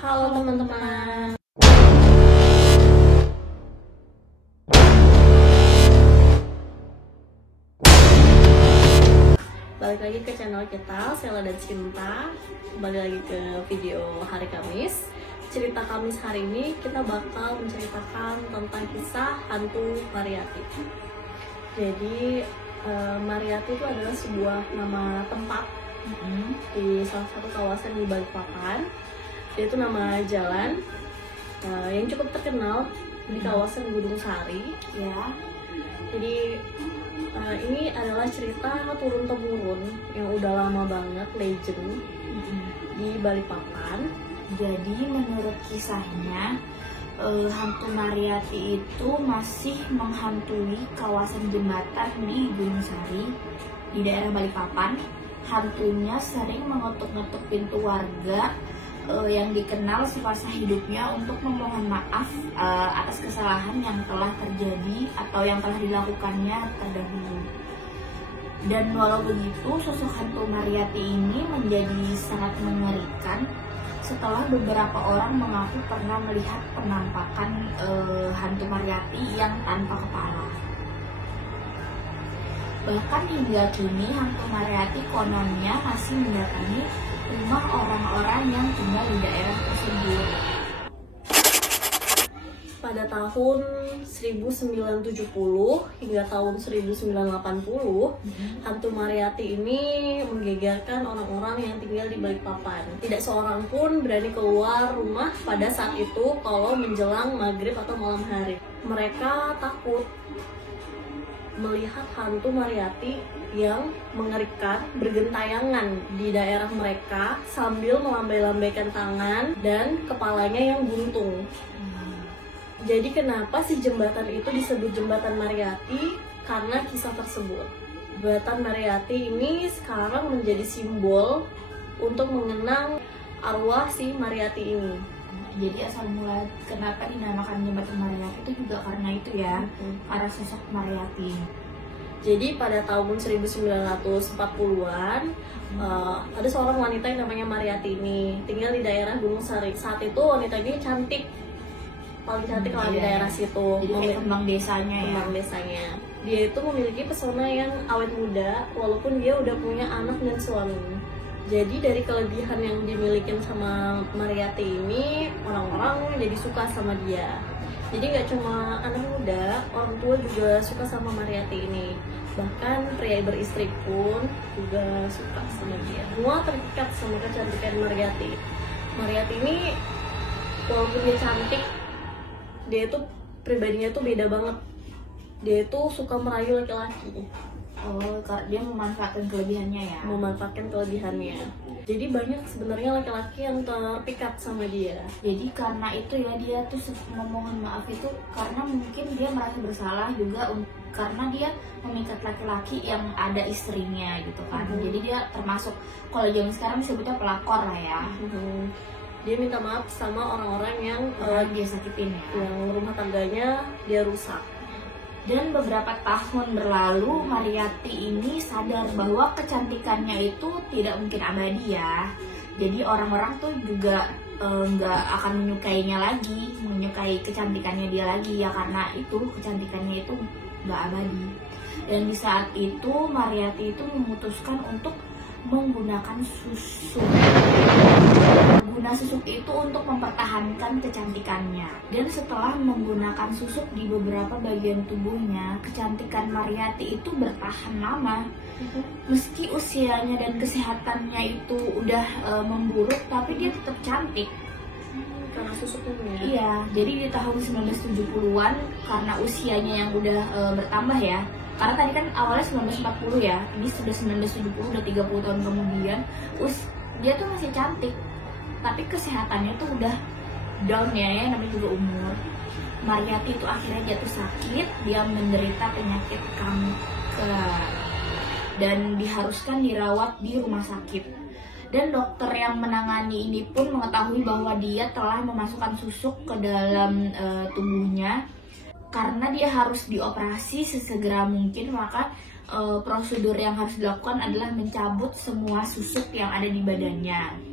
Halo teman-teman. Balik lagi ke channel kita, Sela dan Cinta. Kembali lagi ke video hari Kamis. Cerita Kamis hari ini kita bakal menceritakan tentang kisah hantu Mariati. Jadi Mariati itu adalah sebuah nama tempat di salah satu kawasan di Balikpapan. Dia itu nama jalan yang cukup terkenal di kawasan Gunung Sari, ya. Jadi ini adalah cerita turun temurun yang udah lama banget, legend di Balikpapan. Jadi menurut kisahnya, hantu Mariati itu masih menghantui kawasan jembatan di Gunung Sari di daerah Balikpapan. Hantunya sering mengetuk-ngetuk pintu warga yang dikenal semasa hidupnya untuk memohon maaf atas kesalahan yang telah terjadi atau yang telah dilakukannya terdahulu. Dan walau begitu, sosok hantu Mariati ini menjadi sangat mengerikan setelah beberapa orang mengaku pernah melihat penampakan hantu Mariati yang tanpa kepala. Bahkan hingga kini hantu Mariati kononnya masih mendatangi rumah orang-orang yang tinggal di daerah tersebut. Pada tahun 1970 hingga tahun 1980, hantu Mariati ini menggegerkan orang-orang yang tinggal di Balikpapan. Tidak seorang pun berani keluar rumah pada saat itu kalau menjelang maghrib atau malam hari. Mereka takut melihat hantu Mariati yang mengerikan bergentayangan di daerah mereka sambil melambai-lambaikan tangan dan kepalanya yang buntung. Jadi kenapa sih jembatan itu disebut jembatan Mariati? Karena kisah tersebut. Jembatan Mariati ini sekarang menjadi simbol untuk mengenang arwah si Mariati ini. Jadi asal mula kenapa dinamakan jembatan Mariati itu juga karena itu ya, karena sosok Mariati. Jadi pada tahun 1940-an ada seorang wanita yang namanya Mariati ini tinggal di daerah Gunung Sari. Saat itu wanita ini cantik, paling cantik lah di daerah situ. Jadi kayak kembang desanya ya. Kembang desanya. Dia itu memiliki pesona yang awet muda walaupun dia udah punya anak dan suami. Jadi dari kelebihan yang dimiliki sama Mariati ini, orang-orang jadi suka sama dia. Jadi nggak cuma anak muda, orang tua juga suka sama Mariati ini. Bahkan pria beristri pun juga suka sama dia. Semua terikat sama kecantikan Mariati. Mariati ini walaupun dia cantik, dia itu pribadinya tuh beda banget. Dia itu suka merayu laki-laki. Oh, karena dia memanfaatkan kelebihannya ya. Memanfaatkan kelebihannya. Jadi banyak sebenarnya laki-laki yang terpikat sama dia. Jadi karena itu ya dia tuh memohon maaf itu karena mungkin dia merasa bersalah juga karena dia memikat laki-laki yang ada istrinya gitu kan. Jadi dia termasuk kalau zaman sekarang disebutnya pelakor lah ya. Dia minta maaf sama orang-orang yang dia sakitin ya. Yang rumah tangganya dia rusak. Dan beberapa tahun berlalu, Mariati ini sadar bahwa kecantikannya itu tidak mungkin abadi ya. Jadi orang-orang tuh juga nggak akan menyukainya lagi, menyukai kecantikannya dia lagi ya, karena itu kecantikannya itu nggak abadi. Dan di saat itu Mariati itu memutuskan untuk menggunakan susuk. Guna susuk itu untuk mempertahankan kecantikannya. Dan setelah menggunakan susuk di beberapa bagian tubuhnya, kecantikan Mariati itu bertahan lama. Meski usianya dan kesehatannya itu udah memburuk, tapi dia tetap cantik. Karena susuknya. Iya, jadi di tahun 1970-an karena usianya yang udah bertambah ya. Karena tadi kan awalnya 1940 ya, ini sudah 1970, udah 30 tahun kemudian, dia tuh masih cantik. Tapi kesehatannya tuh udah down ya, namanya juga umur. Mariati itu akhirnya jatuh sakit, dia menderita penyakit kanker dan diharuskan dirawat di rumah sakit. Dan dokter yang menangani ini pun mengetahui bahwa dia telah memasukkan susuk ke dalam tubuhnya. Karena dia harus dioperasi sesegera mungkin, maka prosedur yang harus dilakukan adalah mencabut semua susuk yang ada di badannya.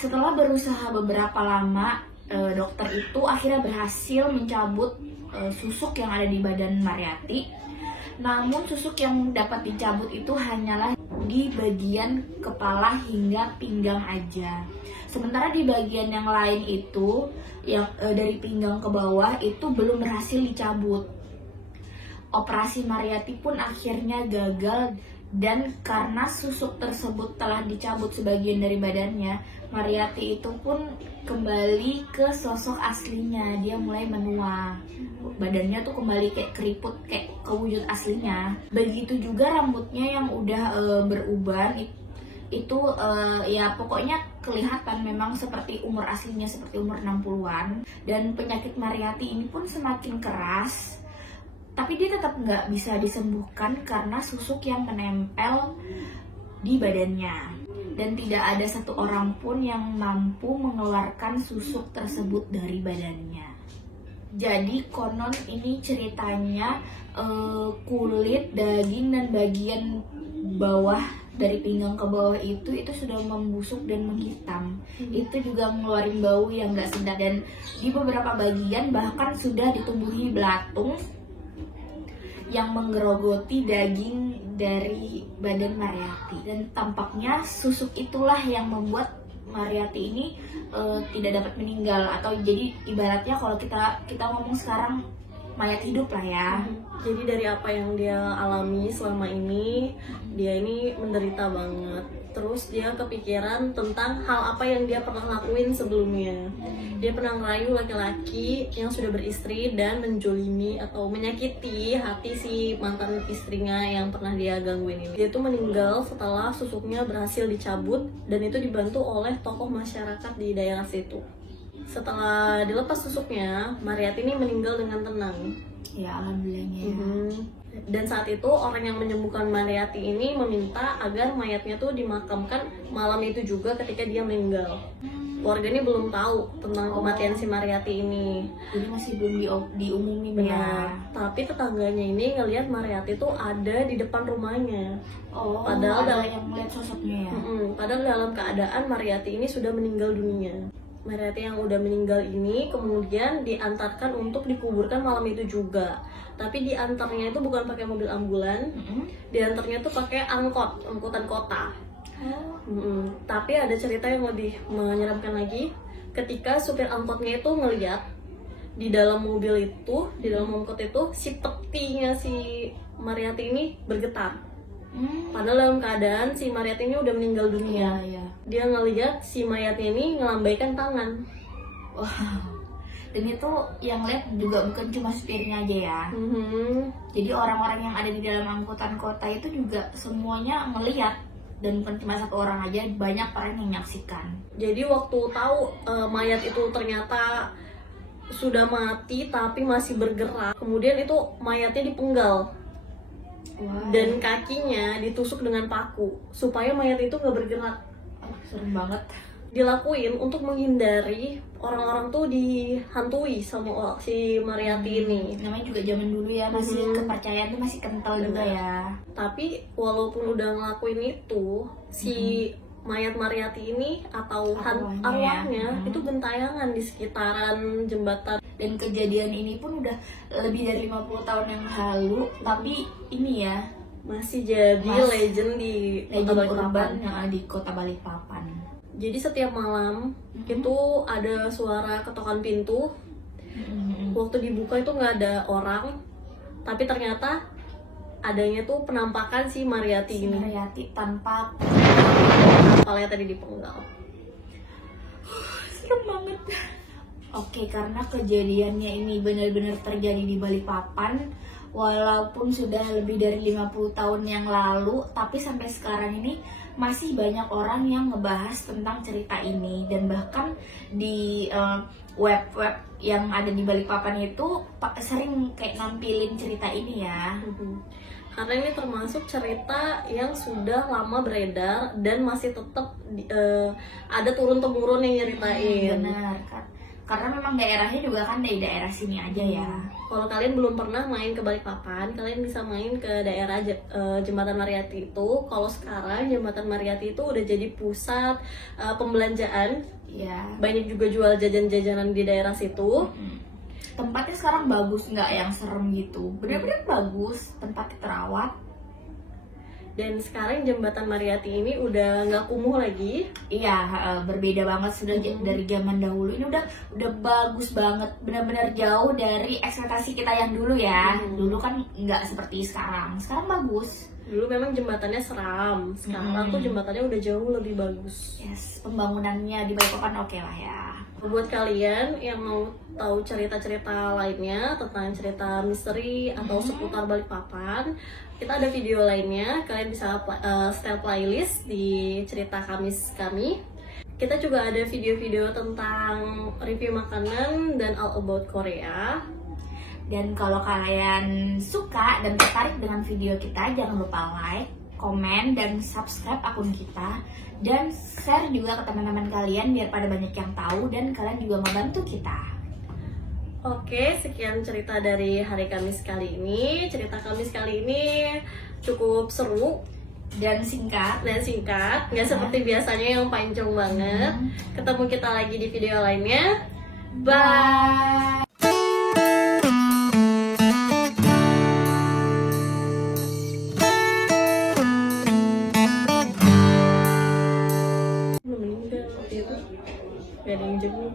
Setelah berusaha beberapa lama, dokter itu akhirnya berhasil mencabut susuk yang ada di badan Mariyati. Namun susuk yang dapat dicabut itu hanyalah di bagian kepala hingga pinggang aja. Sementara di bagian yang lain itu, yang dari pinggang ke bawah itu belum berhasil dicabut. Operasi Mariyati pun akhirnya gagal, dan karena susuk tersebut telah dicabut sebagian dari badannya, Mariyati itu pun kembali ke sosok aslinya. Dia mulai menua, badannya tuh kembali kayak keriput, kayak ke wujud aslinya. Begitu juga rambutnya yang udah beruban itu ya pokoknya kelihatan memang seperti umur aslinya, seperti umur 60-an. Dan penyakit Mariyati ini pun semakin keras, tapi dia tetap nggak bisa disembuhkan karena susuk yang menempel di badannya. Dan tidak ada satu orang pun yang mampu mengeluarkan susuk tersebut dari badannya. Jadi konon ini ceritanya kulit, daging, dan bagian bawah dari pinggang ke bawah itu sudah membusuk dan menghitam. Itu juga ngeluarin bau yang gak sedap, dan di beberapa bagian bahkan sudah ditumbuhi belatung yang menggerogoti daging dari badan Mariyati. Dan tampaknya susuk itulah yang membuat Mariyati ini tidak dapat meninggal, atau jadi ibaratnya kalau kita ngomong sekarang mayat hidup lah ya. Jadi dari apa yang dia alami selama ini, dia ini menderita banget. Terus dia kepikiran tentang hal apa yang dia pernah lakuin sebelumnya. Dia pernah ngerayu laki-laki yang sudah beristri dan menjolimi atau menyakiti hati si mantan istrinya yang pernah dia gangguin ini. Dia tuh meninggal setelah susuknya berhasil dicabut, dan itu dibantu oleh tokoh masyarakat di daerah situ. Setelah dilepas susuknya, Mariyati ini meninggal dengan tenang. Ya alhamdulillahnya ya. Dan saat itu orang yang menyembuhkan Mariyati ini meminta agar mayatnya tuh dimakamkan malam itu juga ketika dia meninggal. Keluarga ini belum tahu tentang kematian si Mariyati ini. Jadi masih belum diumumin ya. Tapi tetangganya ini ngelihat Mariyati tuh ada di depan rumahnya. Padahal ada yang melihat sosoknya ya. Padahal dalam keadaan Mariyati ini sudah meninggal dunia. Mariyati yang udah meninggal ini kemudian diantarkan untuk dikuburkan malam itu juga. Tapi diantarnya itu bukan pakai mobil ambulan, diantarnya tuh pakai angkutan kota. Tapi ada cerita yang lebih menyeramkan lagi, ketika supir angkotnya itu ngeliat di dalam mobil itu, di dalam angkot itu si petinya si Mariyati ini bergetar. Padahal dalam keadaan si Mariyati ini udah meninggal dunia. Dia ngelihat si mayatnya ini ngelambaikan tangan. Dan itu yang lihat juga bukan cuma supirnya aja ya. Jadi orang-orang yang ada di dalam angkutan kota itu juga semuanya ngelihat, dan bukan cuma satu orang aja, banyak orang yang menyaksikan. Jadi waktu tahu mayat itu ternyata sudah mati tapi masih bergerak, kemudian itu mayatnya dipenggal. Dan kakinya ditusuk dengan paku supaya mayat itu nggak bergerak. Serem banget. Dilakuin untuk menghindari orang-orang tuh dihantui sama si Mariyati ini. Namanya juga zaman dulu ya, masih kepercayaan tuh masih kental juga ya. Tapi walaupun udah ngelakuin itu, si mayat Mariyati ini atau arwahnya itu gentayangan di sekitaran jembatan. Dan kejadian ini pun udah lebih dari 50 tahun yang lalu, tapi ini ya masih jadi legend di Kota Balikpapan. Di Kota Balikpapan. Jadi setiap malam itu ada suara ketokan pintu. Waktu dibuka itu nggak ada orang, tapi ternyata adanya tuh penampakan si Mariyati ini. Mariyati tanpa kepalanya tadi dipenggal. Serem banget. Oke, karena kejadiannya ini benar-benar terjadi di Balikpapan, walaupun sudah lebih dari 50 tahun yang lalu, tapi sampai sekarang ini masih banyak orang yang ngebahas tentang cerita ini. Dan bahkan di web-web yang ada di Balikpapan itu sering kayak nampilin cerita ini ya. Karena ini termasuk cerita yang sudah lama beredar dan masih tetap ada turun-temurun yang nyeritain. Benar kan. Karena memang daerahnya juga kan dari daerah sini aja ya. Kalau kalian belum pernah main ke Balikpapan, kalian bisa main ke daerah Jembatan Mariati itu. Kalau sekarang Jembatan Mariati itu udah jadi pusat pembelanjaan. Iya. Banyak juga jual jajan-jajanan di daerah situ. Tempatnya sekarang bagus, nggak yang serem gitu. Bener-bener bagus, tempatnya terawat. Dan sekarang Jembatan Mariati ini udah nggak kumuh lagi. Iya, berbeda banget sudah dari zaman dahulu. Ini udah bagus banget, benar-benar jauh dari ekspektasi kita yang dulu ya. Dulu kan nggak seperti sekarang. Sekarang bagus. Dulu memang jembatannya seram. Sekarang tuh jembatannya udah jauh lebih bagus. Yes, pembangunannya di Balikpapan oke lah ya. Buat kalian yang mau tahu cerita-cerita lainnya tentang cerita misteri atau seputar Balikpapan, kita ada video lainnya. Kalian bisa setel playlist di cerita Kamis kami. Kita juga ada video-video tentang review makanan dan all about Korea. Dan kalau kalian suka dan tertarik dengan video kita, jangan lupa like, komen, dan subscribe akun kita. Dan share juga ke teman-teman kalian biar pada banyak yang tahu dan kalian juga membantu kita. Oke, sekian cerita dari hari Kamis kali ini. Cerita Kamis kali ini cukup seru Dan singkat. nggak seperti biasanya yang panjang banget. Ketemu kita lagi di video lainnya. Bye. Belum meninggal, gak ada yang jenguk.